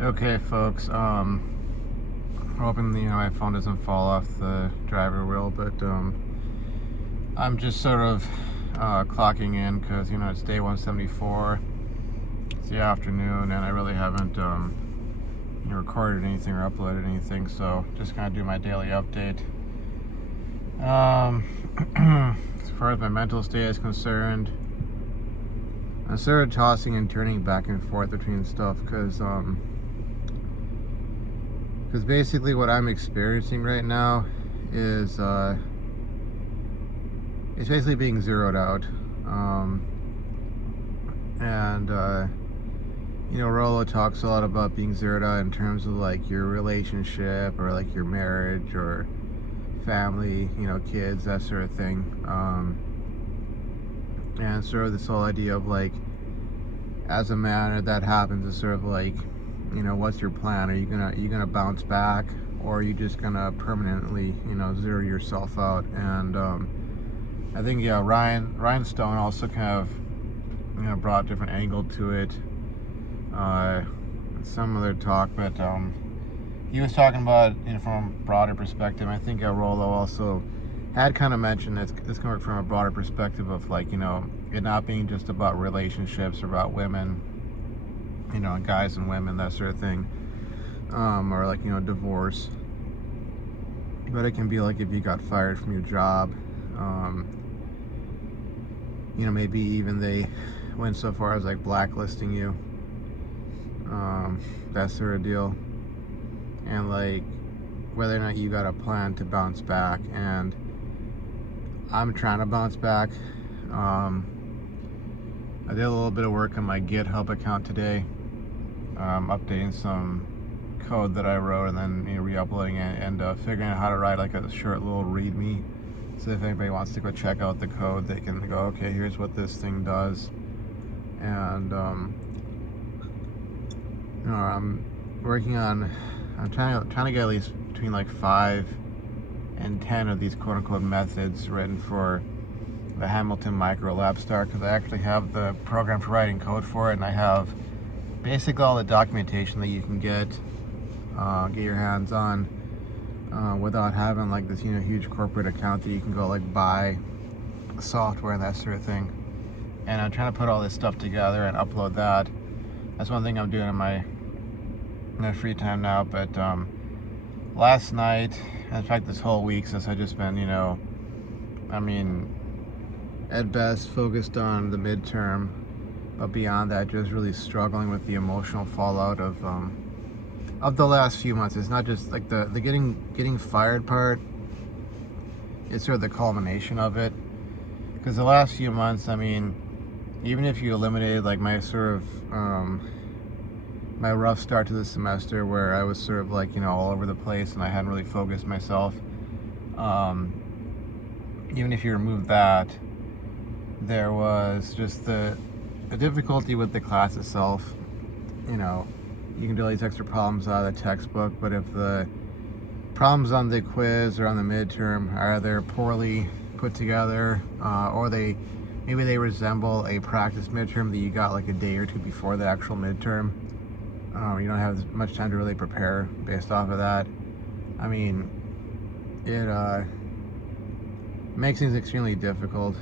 Okay, folks. Hoping my phone doesn't fall off the driver wheel, but I'm just sort of clocking in because it's day 174. It's the afternoon, and I really haven't recorded anything or uploaded anything. So just gonna do my daily update. As far as my mental state is concerned, I started tossing and turning back and forth between stuff because basically what I'm experiencing right now is it's basically being zeroed out, and Rollo talks a lot about being zeroed out in terms of like your relationship or like your marriage or family, kids, that sort of thing, and sort of this whole idea of like, as a man, that happens, is sort of like, what's your plan? Are you gonna bounce back, or are you just gonna permanently, zero yourself out? And I think Ryan Stone also kind of brought a different angle to it. Some other talk, but he was talking about from a broader perspective. I think Rollo also had kind of mentioned it's coming from a broader perspective of like it not being just about relationships or about women, guys and women, that sort of thing, or like divorce, but it can be like if you got fired from your job, maybe even they went so far as like blacklisting you, that sort of deal, and like whether or not you got a plan to bounce back. And I'm trying to bounce back. I did a little bit of work on my GitHub account today, updating some code that I wrote and then re-uploading it and figuring out how to write like a short little README. So if anybody wants to go check out the code, they can go, okay, here's what this thing does. And I'm working on. I'm trying to get at least between like 5 and 10 of these quote-unquote methods written for the Hamilton Micro Lab Star, because I actually have the program for writing code for it, and I have basically all the documentation that you can get your hands on without having like this huge corporate account that you can go like buy software and that sort of thing. And I'm trying to put all this stuff together and upload that. That's one thing I'm doing in my free time now. But last night, in fact this whole week, since I've just been at best focused on the midterm, but beyond that just really struggling with the emotional fallout of the last few months. It's not just like the getting fired part, it's sort of the culmination of it, because the last few months, even if you eliminated like my sort of my rough start to the semester where I was sort of like all over the place and I hadn't really focused myself, even if you remove that, there was just the difficulty with the class itself. You can do all these extra problems out of the textbook, but if the problems on the quiz or on the midterm are either poorly put together, or maybe they resemble a practice midterm that you got like a day or two before the actual midterm, you don't have much time to really prepare based off of that. It makes things extremely difficult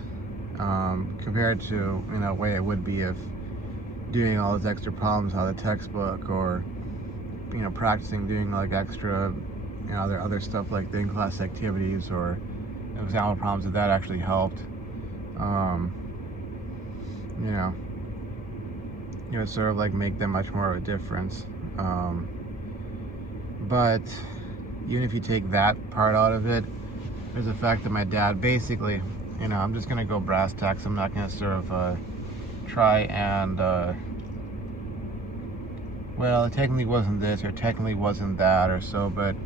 compared to the way it would be if doing all those extra problems out of the textbook, or practicing doing like extra other stuff like the in-class activities or example problems that actually helped. It would sort of like make them much more of a difference. But even if you take that part out of it, there's the fact that my dad basically, I'm just gonna go brass tacks. I'm not gonna sort of try and well, it technically wasn't this or technically wasn't that or so, but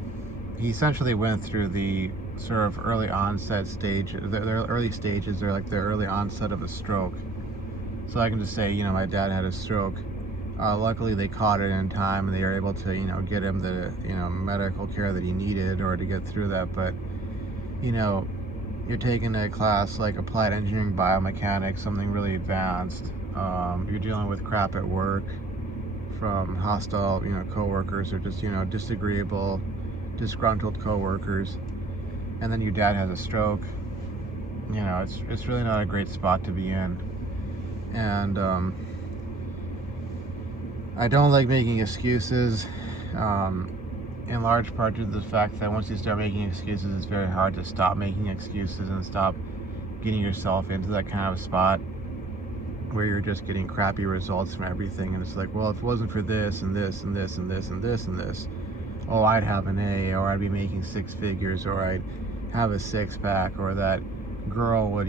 he essentially went through the sort of early onset stage. The early stages are like the early onset of a stroke. So I can just say, my dad had a stroke. Luckily, they caught it in time, and they were able to, get him the, medical care that he needed or to get through that. But, you're taking a class like applied engineering biomechanics, something really advanced. You're dealing with crap at work from hostile, coworkers, or just, disagreeable, disgruntled coworkers. And then your dad has a stroke. It's really not a great spot to be in. And I don't like making excuses, in large part due to the fact that once you start making excuses, it's very hard to stop making excuses and stop getting yourself into that kind of spot where you're just getting crappy results from everything. And it's like, well, if it wasn't for this and this and this and this and this and this, oh, I'd have an A, or I'd be making six figures, or I'd have a six-pack, or that girl would,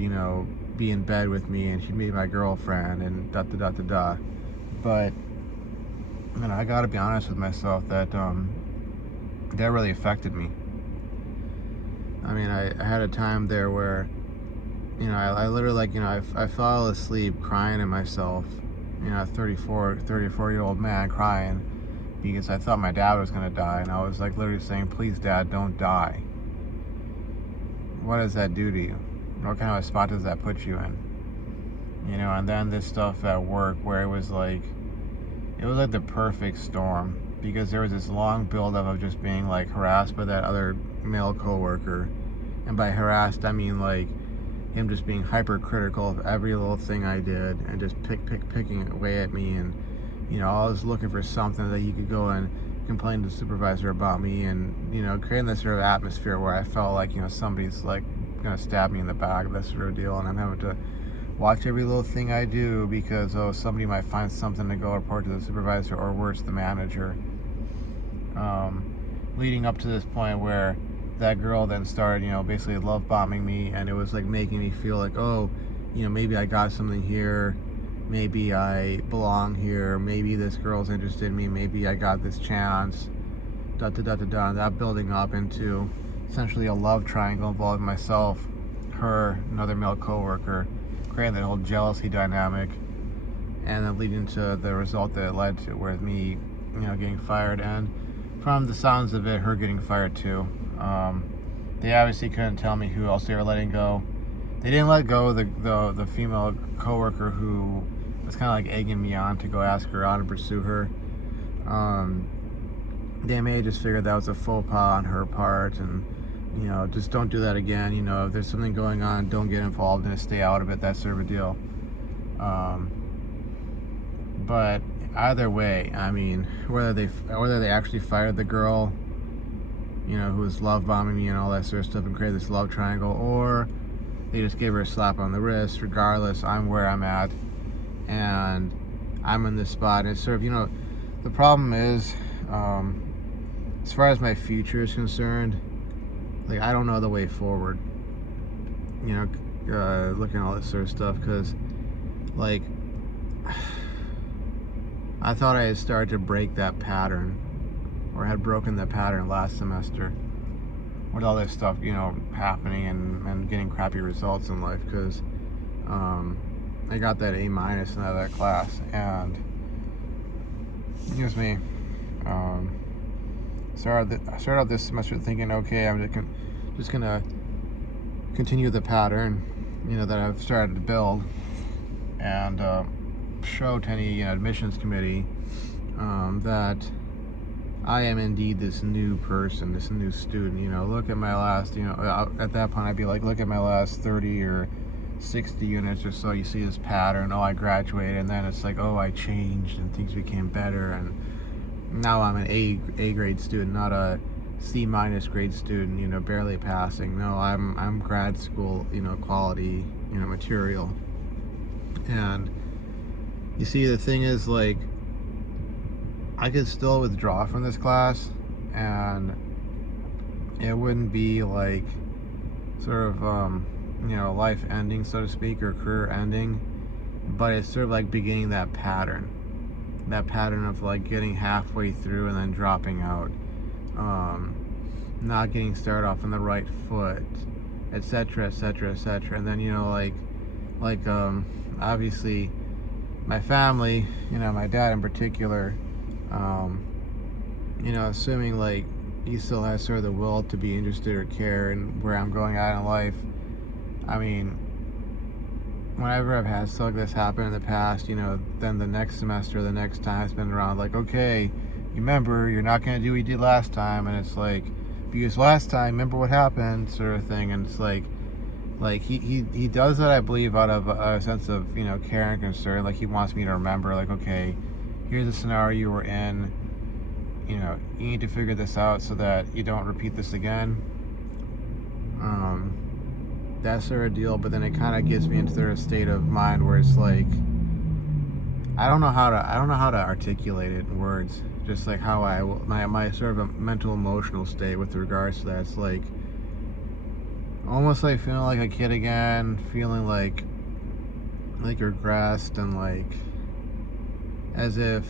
be in bed with me and she'd be my girlfriend, and da-da-da-da-da. But, I gotta be honest with myself that that really affected me. I mean, I had a time there where, I literally, I fell asleep crying to myself, a 34-year-old man crying because I thought my dad was going to die, and I was like literally saying, please, Dad, don't die. What does that do to you? What kind of a spot does that put you in? And then this stuff at work where it was like the perfect storm, because there was this long buildup of just being like harassed by that other male coworker. And by harassed, I mean like him just being hypercritical of every little thing I did, and just picking away at me. And I was looking for something that he could go and complain to the supervisor about me, and creating this sort of atmosphere where I felt like somebody's like gonna stab me in the back, that sort of deal. And I'm having to watch every little thing I do because somebody might find something to go report to the supervisor, or worse, the manager. Leading up to this point where that girl then started, basically love bombing me, and it was like making me feel like, oh, maybe I got something here, maybe I belong here, maybe this girl's interested in me, maybe I got this chance, da-da-da-da-da. And that building up into essentially a love triangle involving myself, her, another male coworker, creating that whole jealousy dynamic, and then leading to the result that it led to, with me, getting fired, and from the sounds of it, her getting fired too. They obviously couldn't tell me who else they were letting go. They didn't let go of the female coworker who was kind of like egging me on to go ask her out and pursue her. They may have just figured that was a faux pas on her part, and just don't do that again. If there's something going on, don't get involved in it, stay out of it, that sort of a deal. But either way, I mean, whether they actually fired the girl, who was love bombing me and all that sort of stuff and created this love triangle, or they just gave her a slap on the wrist, regardless, I'm where I'm at, and I'm in this spot. And it's sort of, the problem is, as far as my future is concerned, like, I don't know the way forward, looking at all this sort of stuff, because, like, I thought I had started to break that pattern, or had broken that pattern last semester, with all this stuff, happening and getting crappy results in life, because I got that A- out of that class, and I started out this semester thinking, okay, I'm just gonna continue the pattern, that I've started to build, and show to any admissions committee that I am indeed this new person, this new student. Look at my last, at that point I'd be like, look at my last 30 or 60 units or so. You see this pattern. Oh, I graduated, and then it's like, oh, I changed and things became better, and now I'm an A grade student, not a C- grade student, barely passing. No, I'm grad school, quality, material. And you see, the thing is, like, I could still withdraw from this class, and it wouldn't be like sort of life ending, so to speak, or career ending, but it's sort of like beginning that pattern of like getting halfway through and then dropping out, not getting started off on the right foot, etc., and then obviously my family, my dad in particular, assuming like he still has sort of the will to be interested or care in where I'm going at in life. I mean, whenever I've had stuff like this happen in the past, then the next semester, the next time it's been around, like, okay, you remember, you're not going to do what you did last time. And it's like, because last time, remember what happened, sort of thing. And it's like he does that, I believe, out of a sense of, care and concern. Like, he wants me to remember, like, okay, here's the scenario you were in. You need to figure this out so that you don't repeat this again. That sort of deal. But then it kind of gets me into a state of mind where it's like, I don't know how to articulate it in words. Just like how my sort of a mental emotional state with regards to that. It's like almost like feeling like a kid again, feeling like regressed, and like as if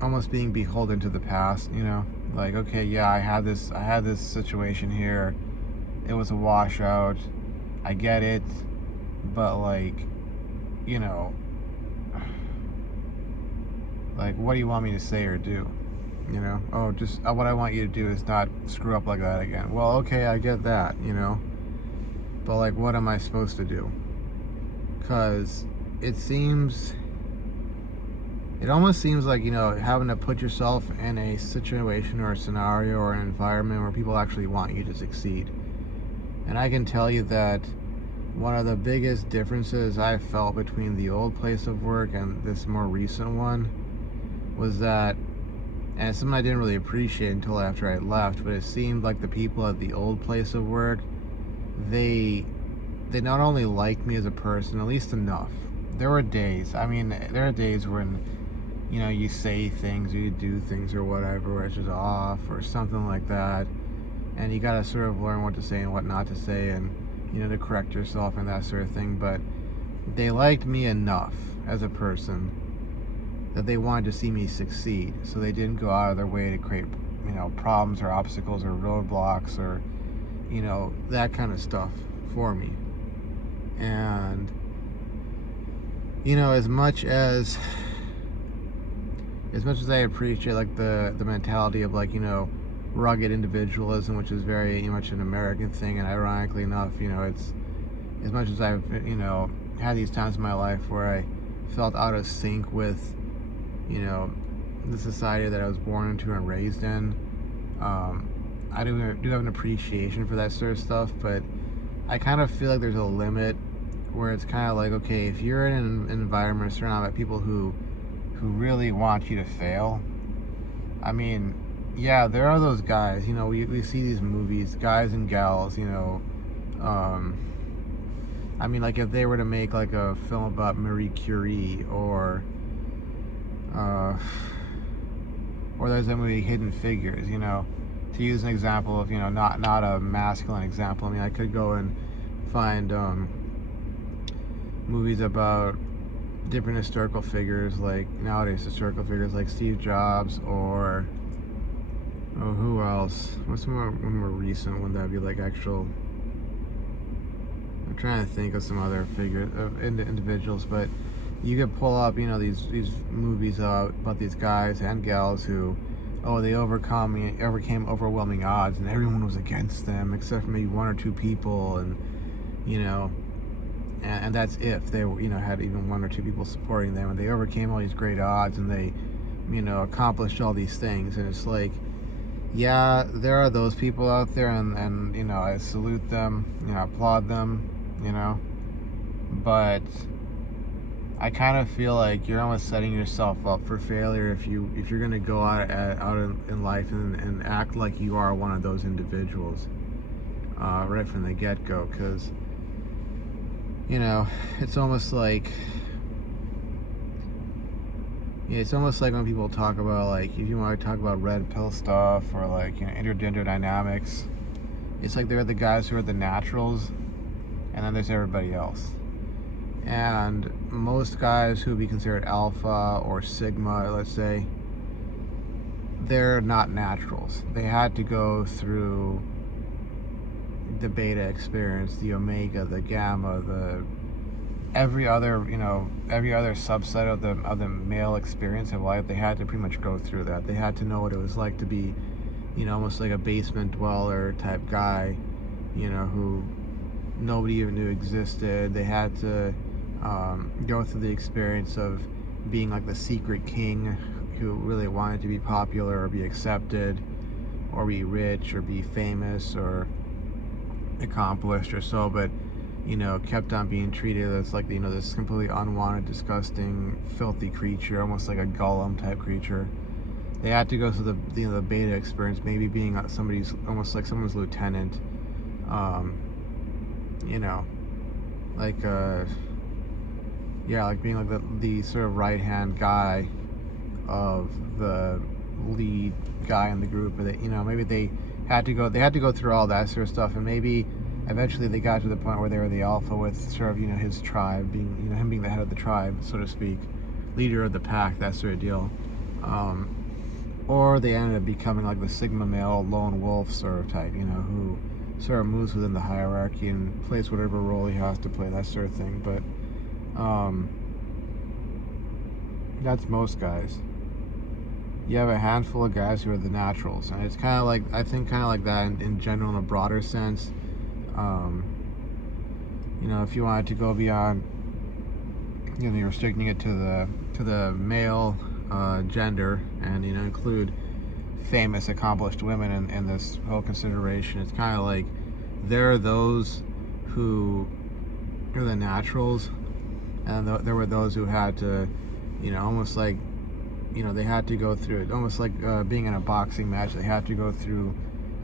almost being beholden to the past. Like, okay, yeah, I had this situation here. It was a washout. I get it, but like, like, what do you want me to say or do? Oh, just what I want you to do is not screw up like that again. Well, okay, I get that, but like, what am I supposed to do? Because it almost seems like, having to put yourself in a situation or a scenario or an environment where people actually want you to succeed. And I can tell you that one of the biggest differences I felt between the old place of work and this more recent one was that, and it's something I didn't really appreciate until after I left, but it seemed like the people at the old place of work, they not only liked me as a person, at least enough. There are days when, you say things, or you do things or whatever, where it's just off or something like that, and you gotta sort of learn what to say and what not to say, and, to correct yourself and that sort of thing. But they liked me enough as a person that they wanted to see me succeed, so they didn't go out of their way to create, problems or obstacles or roadblocks or, that kind of stuff for me. And, as much as I appreciate like the mentality of like, rugged individualism, which is very much an American thing, and ironically enough, it's as much as I've had these times in my life where I felt out of sync with the society that I was born into and raised in. I do have an appreciation for that sort of stuff, but I kind of feel like there's a limit where it's kind of like, okay, if you're in an environment surrounded by people who really want you to fail, I mean, yeah, there are those guys, we see these movies, guys and gals, I mean, like, if they were to make like a film about Marie Curie, or there's that movie Hidden Figures, to use an example of, not a masculine example. I mean, I could go and find movies about different historical figures, like nowadays historical figures like Steve Jobs, or who else? What's one more recent one that would be like actual? I'm trying to think of some other figures of individuals, but you could pull up, these movies about these guys and gals who, they overcame overwhelming odds, and everyone was against them except for maybe one or two people, and and that's if they were, had even one or two people supporting them, and they overcame all these great odds, and they, accomplished all these things. And it's like, yeah, there are those people out there, and I salute them, I applaud them, but I kind of feel like you're almost setting yourself up for failure if you're gonna go out in life and act like you are one of those individuals right from the get-go, because it's almost like when people talk about, like, if you want to talk about red pill stuff or like intergender dynamics, it's like they're the guys who are the naturals, and then there's everybody else. And most guys who would be considered alpha or sigma, let's say, they're not naturals. They had to go through the beta experience, the omega, the gamma, the every other subset of the male experience of life. They had to pretty much go through that. They had to know what it was like to be, almost like a basement dweller type guy, who nobody even knew existed. They had to go through the experience of being like the secret king who really wanted to be popular or be accepted or be rich or be famous or accomplished or so, but kept on being treated as like this completely unwanted, disgusting, filthy creature, almost like a golem type creature. They had to go through the beta experience, maybe being somebody's, almost like someone's lieutenant, like like being like the sort of right hand guy of the lead guy in the group. But maybe they had to go through all that sort of stuff, and maybe eventually they got to the point where they were the alpha with sort of his tribe being him being the head of the tribe, so to speak, leader of the pack, that sort of deal. Or they ended up becoming like the Sigma male lone wolf sort of type, who sort of moves within the hierarchy and plays whatever role he has to play, that sort of thing. But that's most guys. You have a handful of guys who are the naturals, and it's kind of like, I think kind of like that in general, in a broader sense. If you wanted to go beyond, you're restricting it to the male gender, and include famous, accomplished women in this whole consideration. It's kind of like there are those who are the naturals, and there were those who had to, almost like, they had to go through it, almost like being in a boxing match. They had to go through,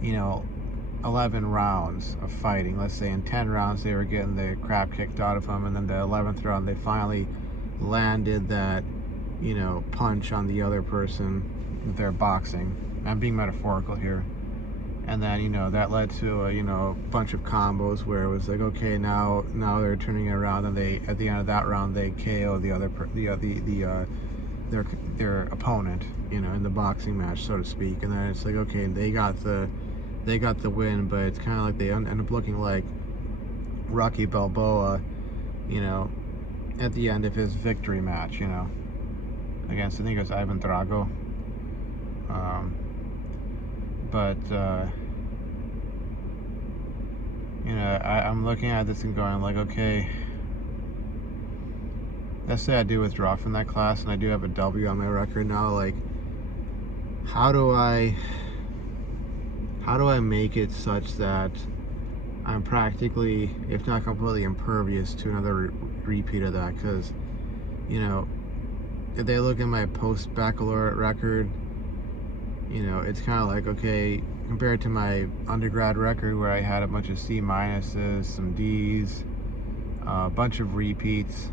11 rounds of fighting. Let's say in 10 rounds they were getting the crap kicked out of them, and then the 11th round they finally landed that punch on the other person with their boxing. I'm being metaphorical here. And then that led to a bunch of combos where it was like, okay, now they're turning it around, and they, at the end of that round, they KO their opponent, in the boxing match, so to speak. And then it's like, okay, they got the win, but it's kind of like they end up looking like Rocky Balboa, at the end of his victory match, against, I think it was Ivan Drago. I'm looking at this and going like, okay, let's say I do withdraw from that class and I do have a W on my record now. Like, how do I make it such that I'm practically, if not completely, impervious to another repeat of that? Because if they look at my post-baccalaureate record, it's kind of like, okay, compared to my undergrad record where I had a bunch of C minuses, some D's, a bunch of repeats,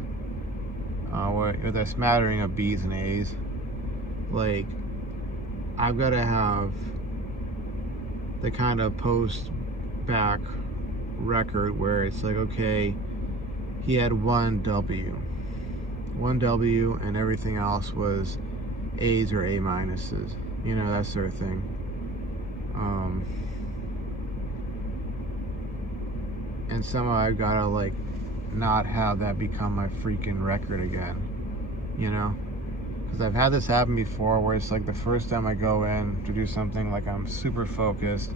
with a smattering of B's and A's. Like, I've got to have the kind of post-bac record where it's like, okay, he had one W, and everything else was A's or A minuses, that sort of thing. And somehow I've got to like not have that become my freaking record again, because I've had this happen before where it's like the first time I go in to do something, like I'm super focused,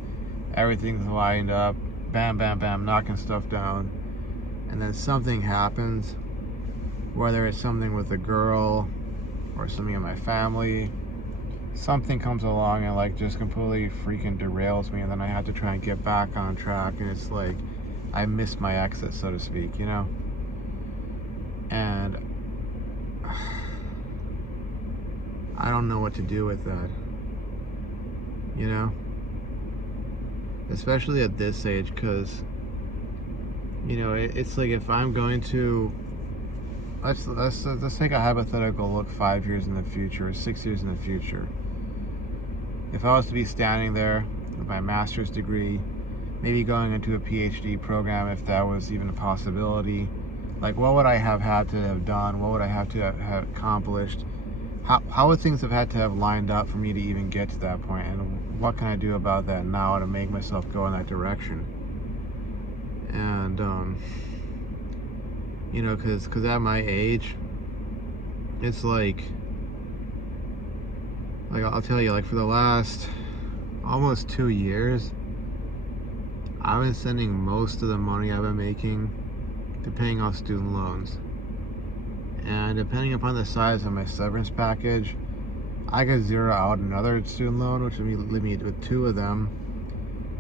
everything's lined up, bam bam bam, knocking stuff down, and then something happens, whether it's something with a girl or something in my family, something comes along and like just completely freaking derails me, and then I have to try and get back on track, and it's like I miss my exit, so to speak, and I don't know what to do with that, especially at this age, because it's like, if I'm going to, let's take a hypothetical look 5 years in the future, or 6 years in the future. If I was to be standing there with my master's degree, maybe going into a PhD program, if that was even a possibility, like, what would I have had to have done? What would I have to have accomplished? How would things have had to have lined up for me to even get to that point? And what can I do about that now to make myself go in that direction? And because at my age, it's like I'll tell you, like, for the last almost 2 years, I've been sending most of the money I've been making to paying off student loans. And depending upon the size of my severance package, I could zero out another student loan, which would leave me with two of them.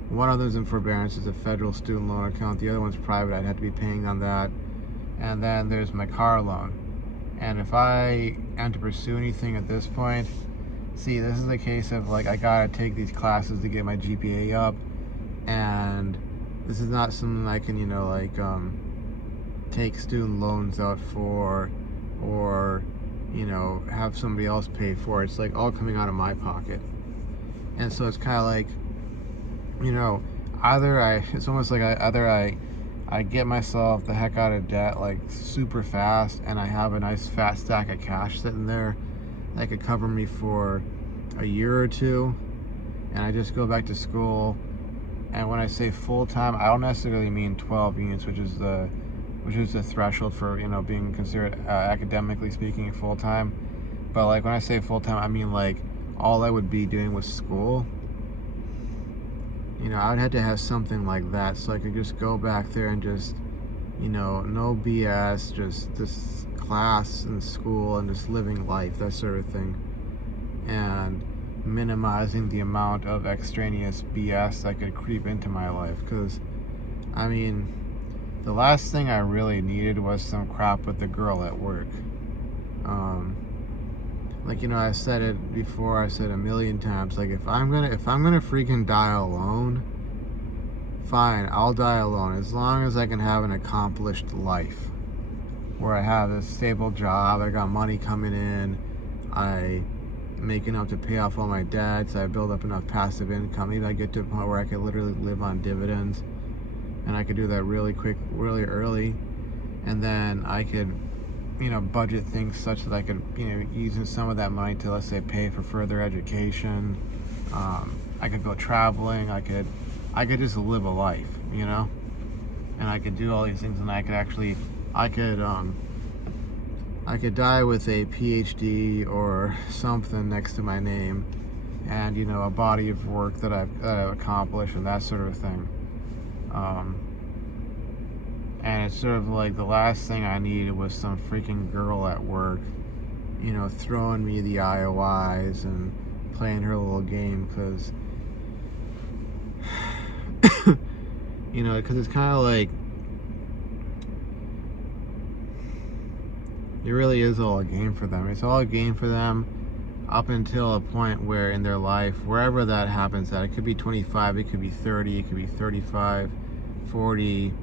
One of them's in forbearance, it's a federal student loan account. The other one's private, I'd have to be paying on that. And then there's my car loan. And if I am to pursue anything at this point, see, this is a case of like, I gotta take these classes to get my GPA up. And this is not something I can, take student loans out for, or, have somebody else pay for. It's like all coming out of my pocket. And so it's kind of like, it's almost like I get myself the heck out of debt like super fast, and I have a nice fat stack of cash sitting there that could cover me for a year or two, and I just go back to school. And when I say full-time, I don't necessarily mean 12 units, which is the threshold for being considered academically speaking full-time. But like when I say full-time, I mean like all I would be doing was school. I would have to have something like that so I could just go back there and just, no BS, just this class and school and just living life, that sort of thing. And minimizing the amount of extraneous BS that could creep into my life. Because, the last thing I really needed was some crap with the girl at work. I said it before, I said a million times, like if I'm gonna freaking die alone, fine, I'll die alone, as long as I can have an accomplished life where I have a stable job, I got money coming in, I make enough to pay off all my debts, I build up enough passive income. Maybe I get to a point where I could literally live on dividends, and I could do that really quick, really early, and then I could budget things such that I could using some of that money to, let's say, pay for further education. I could go traveling, I could just live a life, and I could do all these things, and I could die with a PhD or something next to my name, and a body of work that I've accomplished and that sort of thing. And it's sort of like the last thing I needed was some freaking girl at work, throwing me the IOIs and playing her little game, because it's kind of like, it really is all a game for them. It's all a game for them up until a point where in their life, wherever that happens at, it could be 25, it could be 30, it could be 35, 40,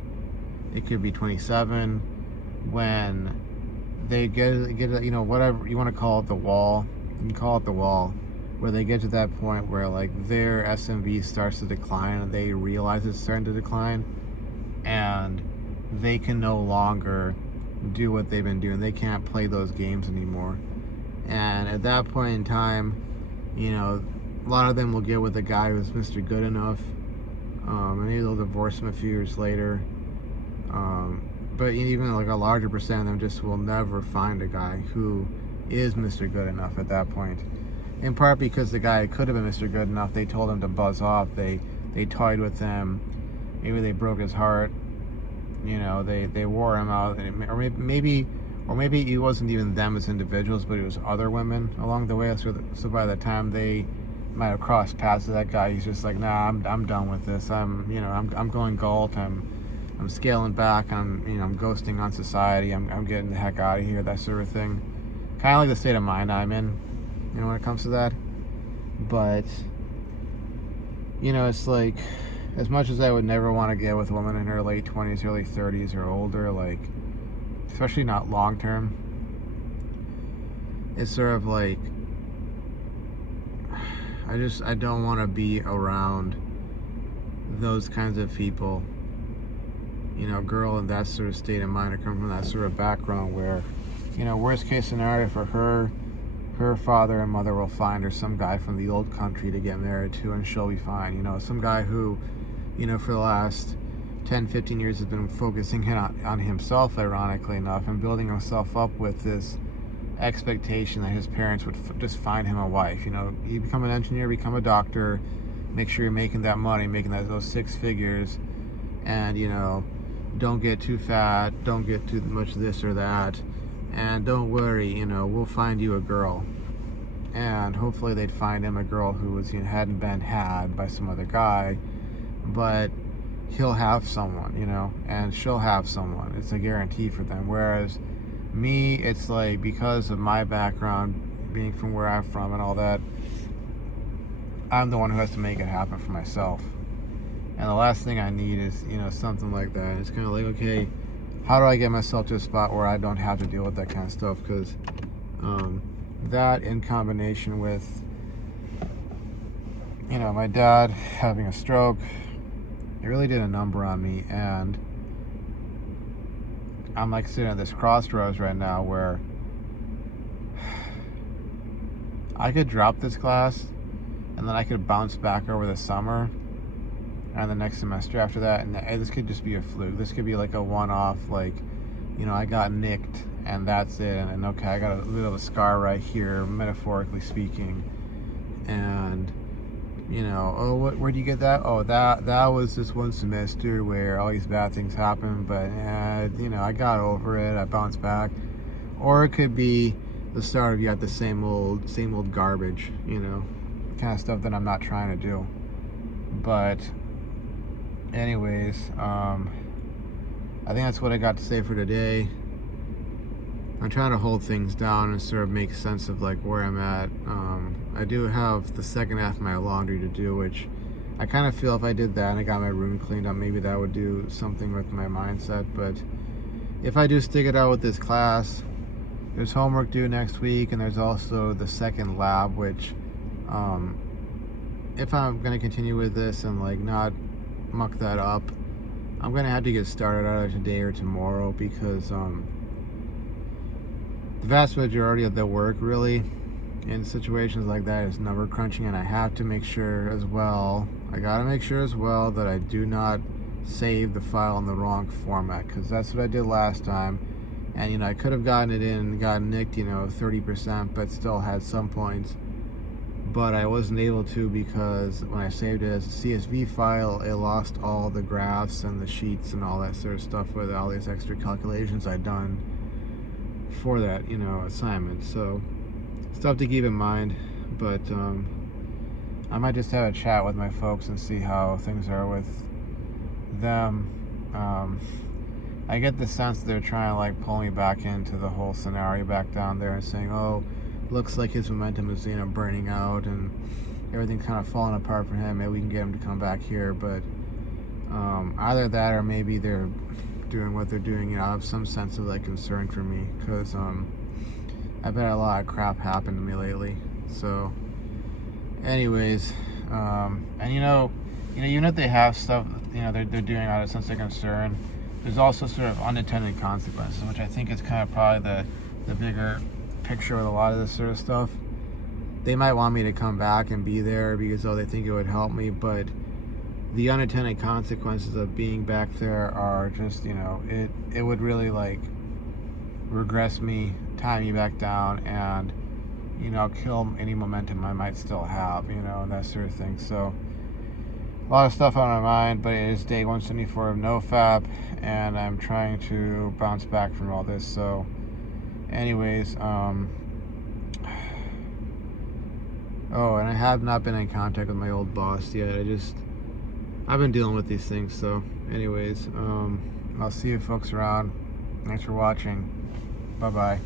it could be 27, when they get whatever you want to call it, the wall. You can call it the wall, where they get to that point where like their SMV starts to decline, and they realize it's starting to decline, and they can no longer do what they've been doing. They can't play those games anymore. And at that point in time, a lot of them will get with a guy who's Mr. Good Enough, and maybe they'll divorce him a few years later. But even like a larger percent of them just will never find a guy who is Mr. Good Enough at that point. In part because the guy could have been Mr. Good Enough, they told him to buzz off, they toyed with him, maybe they broke his heart, they wore him out, or maybe it wasn't even them as individuals, but it was other women along the way. So by the time they might have crossed paths with that guy, he's just like, nah, I'm done with this. I'm going galt. I'm scaling back. I'm ghosting on society. I'm getting the heck out of here. That sort of thing. Kind of like the state of mind I'm in, when it comes to that. But it's like, as much as I would never want to get with a woman in her late 20s, early 30s, or older, like, especially not long term, it's sort of like, I don't want to be around those kinds of people. Girl in that sort of state of mind, or come from that sort of background where, worst case scenario for her father and mother will find her some guy from the old country to get married to, and she'll be fine. Some guy who, for the last 10, 15 years has been focusing on himself, ironically enough, and building himself up with this expectation that his parents would just find him a wife. You become an engineer, become a doctor, make sure you're making that money, making those 6 figures, and don't get too fat, don't get too much this or that, and don't worry, we'll find you a girl. And hopefully they'd find him a girl who hadn't been had by some other guy, but he'll have someone, and she'll have someone. It's a guarantee for them. Whereas me, it's like, because of my background, being from where I'm from and all that, I'm the one who has to make it happen for myself. And the last thing I need is, something like that. It's kind of like, okay, how do I get myself to a spot where I don't have to deal with that kind of stuff? Because that, in combination with, my dad having a stroke, it really did a number on me. And I'm like sitting at this crossroads right now where I could drop this class and then I could bounce back over the summer and the next semester after that, and this could just be a fluke. This could be like a one-off, like, I got nicked and that's it, and okay, I got a little of a scar right here, metaphorically speaking, and oh, where'd you get that? Oh, that was this one semester where all these bad things happened, but I got over it, I bounced back. Or it could be the start of yet the same old garbage, kind of stuff that I'm not trying to do. But anyways, I think that's what I got to say for today. I'm trying to hold things down and sort of make sense of like where I'm at. I do have the second half of my laundry to do, which I kind of feel if I did that and I got my room cleaned up, maybe that would do something with my mindset. But if I do stick it out with this class, there's homework due next week, and there's also the second lab, which if I'm going to continue with this and like not muck that up, I'm going to have to get started either today or tomorrow, because the vast majority of the work really in situations like that is number crunching, and I have to make sure as well, that I do not save the file in the wrong format, because that's what I did last time. And I could have gotten it in, gotten nicked 30%, but still had some points, but I wasn't able to, because when I saved it as a CSV file, it lost all the graphs and the sheets and all that sort of stuff with all these extra calculations I'd done for that assignment. So stuff to keep in mind. But I might just have a chat with my folks and see how things are with them. I get the sense they're trying to like pull me back into the whole scenario back down there and saying, oh, looks like his momentum is burning out and everything's kind of falling apart for him, maybe we can get him to come back here. But either that, or maybe they're doing what they're doing out of some sense of like concern for me, because I've had a lot of crap happen to me lately. So anyways, and even if they have stuff they're doing out of sense of concern, there's also sort of unintended consequences, which I think is kind of probably the bigger picture with a lot of this sort of stuff. They might want me to come back and be there because they think it would help me, but the unintended consequences of being back there are just, it would really like regress me, tie me back down, and kill any momentum I might still have, and that sort of thing. So a lot of stuff on my mind, but it is day 174 of Nofap, and I'm trying to bounce back from all this. So anyways, oh, and I have not been in contact with my old boss yet. I've been dealing with these things. So anyways, I'll see you folks around. Thanks for watching. Bye bye.